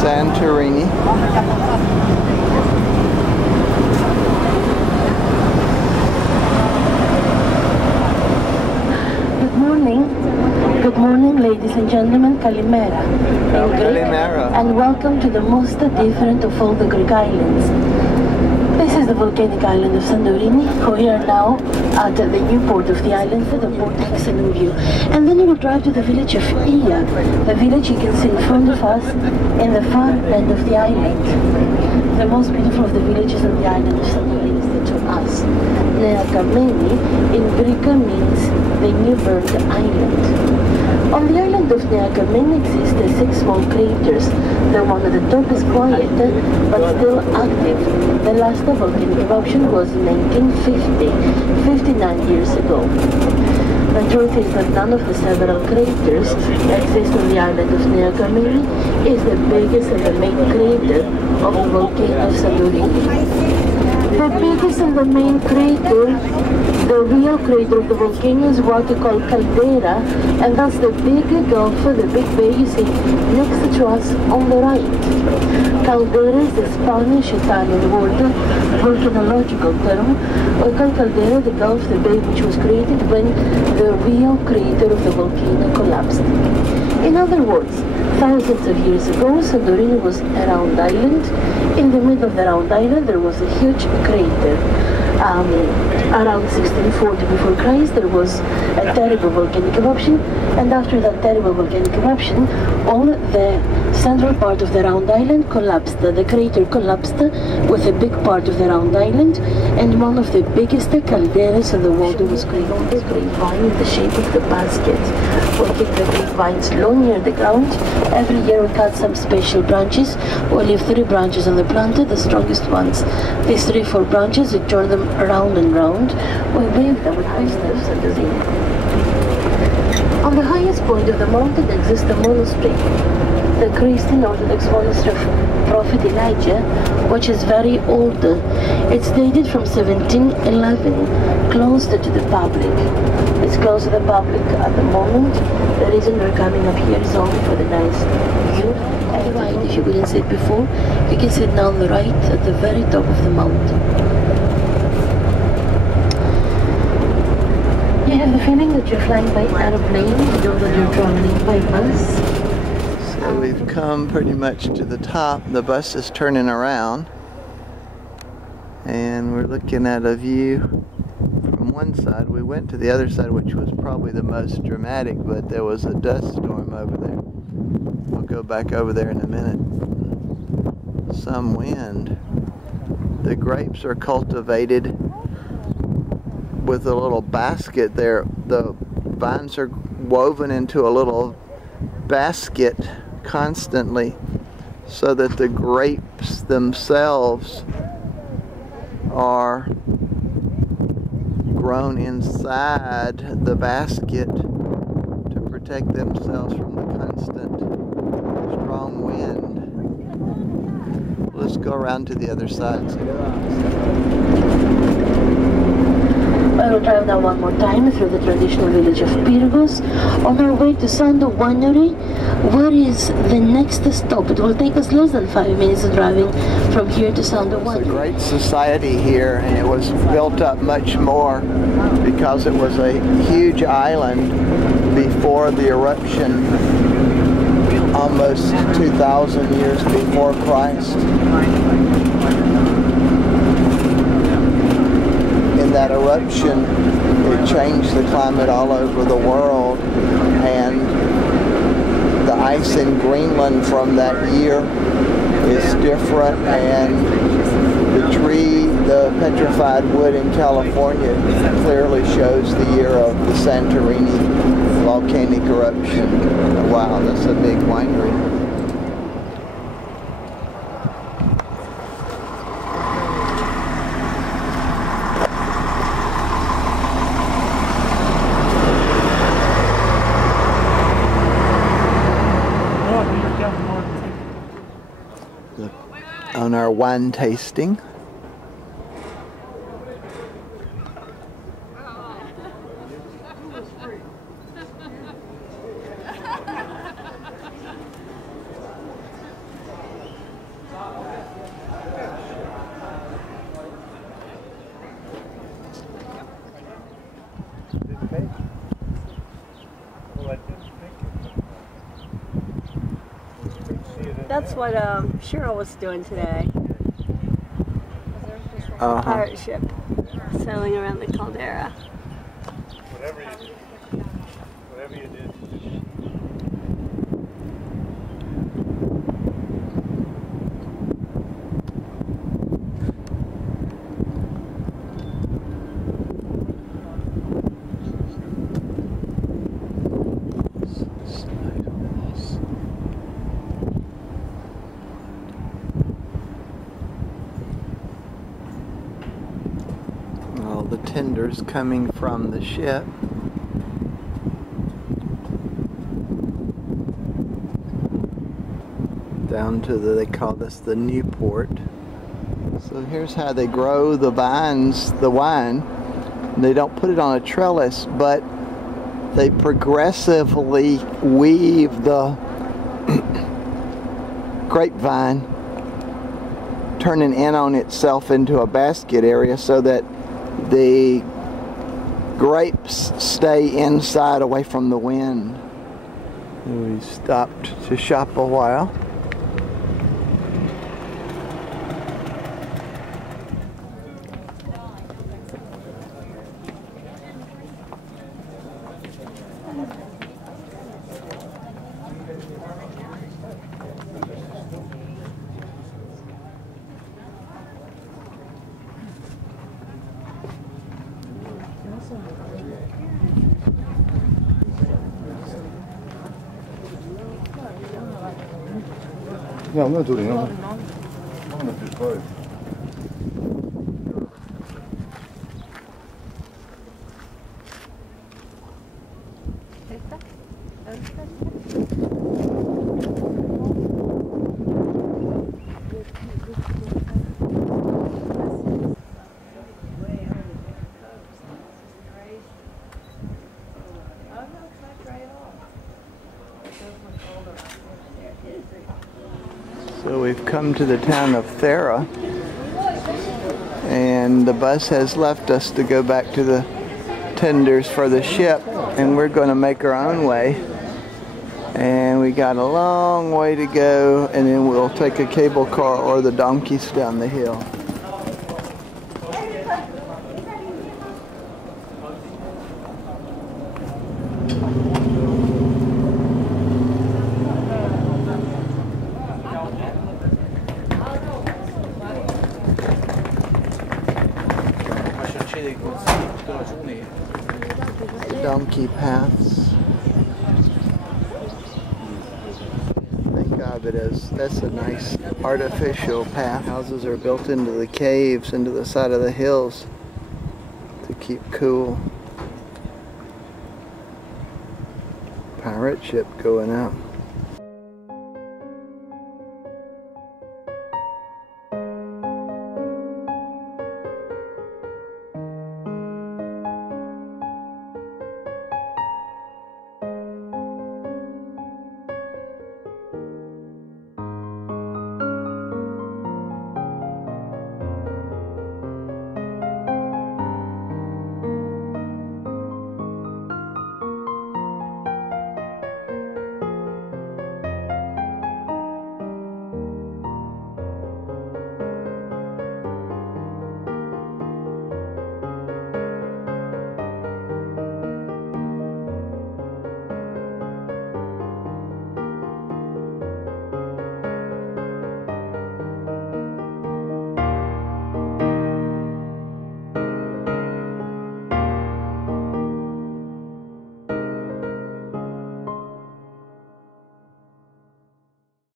Santorini. Good morning, ladies and gentlemen. Kalimera. Kalimera. And welcome to the most different of all the Greek islands. This is the volcanic island of Santorini. We are now at the new port of the island, the port of Xenoviu. And then we will drive to the village of Ia, the village you can see in front of us in the far end of the island. The most beautiful of the villages on the island of Santorini is to us. Nea Kameni in Greek means the new bird island. On the island of Nea Kameni exist 6 small craters. The one at the top is quiet but still active. The last volcanic eruption was in 1950, 59 years ago. The truth is that none of the several craters that exist on the island of Nea Kameni is the biggest and the main crater of the volcano of Santorini. The biggest and the main crater, the real crater of the volcano, is what we call caldera, and that's the big gulf, the big bay you see next to us on the right. Caldera is the Spanish-Italian word, volcanological term. We call caldera the gulf, the bay which was created when the real crater of the volcano collapsed. In other words, thousands of years ago, Santorini was a round island. In the middle of the round island, there was a huge crater. Around 1640 before Christ, there was a terrible volcanic eruption, and after that terrible volcanic eruption, all the central part of the round island collapsed. The crater collapsed with a big part of the round island, and one of the biggest calderas in the world was created. The grapevine in the shape of the basket. We keep the grapevines low near the ground. Every year we cut some special branches. We leave 3 branches on the plant, the strongest ones. These 3-4 branches, we turn them round and round. We wave them with whistles and the On the highest point of the mountain exists a monastery, the Christian Orthodox monastery of Prophet Elijah, which is very old. It's dated from 1711, closed to the public. It's closed to the public at the moment. The reason we're coming up here is only for the nice view. At the right, if you couldn't see it before, you can see it now on the right at the very top of the mountain. You have the feeling that you're flying by airplane, you know that you're traveling by bus. So we've come pretty much to the top. The bus is turning around, and we're looking at a view from one side. We went to the other side, which was probably the most dramatic, but there was a dust storm over there. We'll go back over there in a minute. Some wind. The grapes are cultivated with a little basket there. The vines are woven into a little basket constantly so that the grapes themselves are grown inside the basket to protect themselves from the constant strong wind. Let's go around to the other side. I will drive now one more time through the traditional village of Pyrgos on our way to Sando Winery. Where is the next stop? It will take us less than 5 minutes of driving from here to Sando Winery. It's a great society here, and it was built up much more because it was a huge island before the eruption almost 2,000 years before Christ. In that eruption, it changed the climate all over the world, and the ice in Greenland from that year is different, and the petrified wood in California clearly shows the year of the Santorini volcanic eruption. Wow, that's a big winery. On our wine tasting. That's what Cheryl was doing today. Uh-huh. Pirate ship sailing around the caldera. Whatever you did. All the tenders coming from the ship. Down to they call this the Newport. So here's how they grow the vines, the wine. They don't put it on a trellis, but they progressively weave the grapevine, turning in on itself into a basket area so that the grapes stay inside away from the wind. We stopped to shop a while. Ja, natuurlijk. Ja. Dat is leuk. So we've come to the town of Thera, and the bus has left us to go back to the tenders for the ship, and we're going to make our own way. And we got a long way to go, and then we'll take a cable car or the donkeys down the hill. Donkey paths. Think of it as, that's a nice artificial path. Houses are built into the caves, into the side of the hills to keep cool. Pirate ship going out.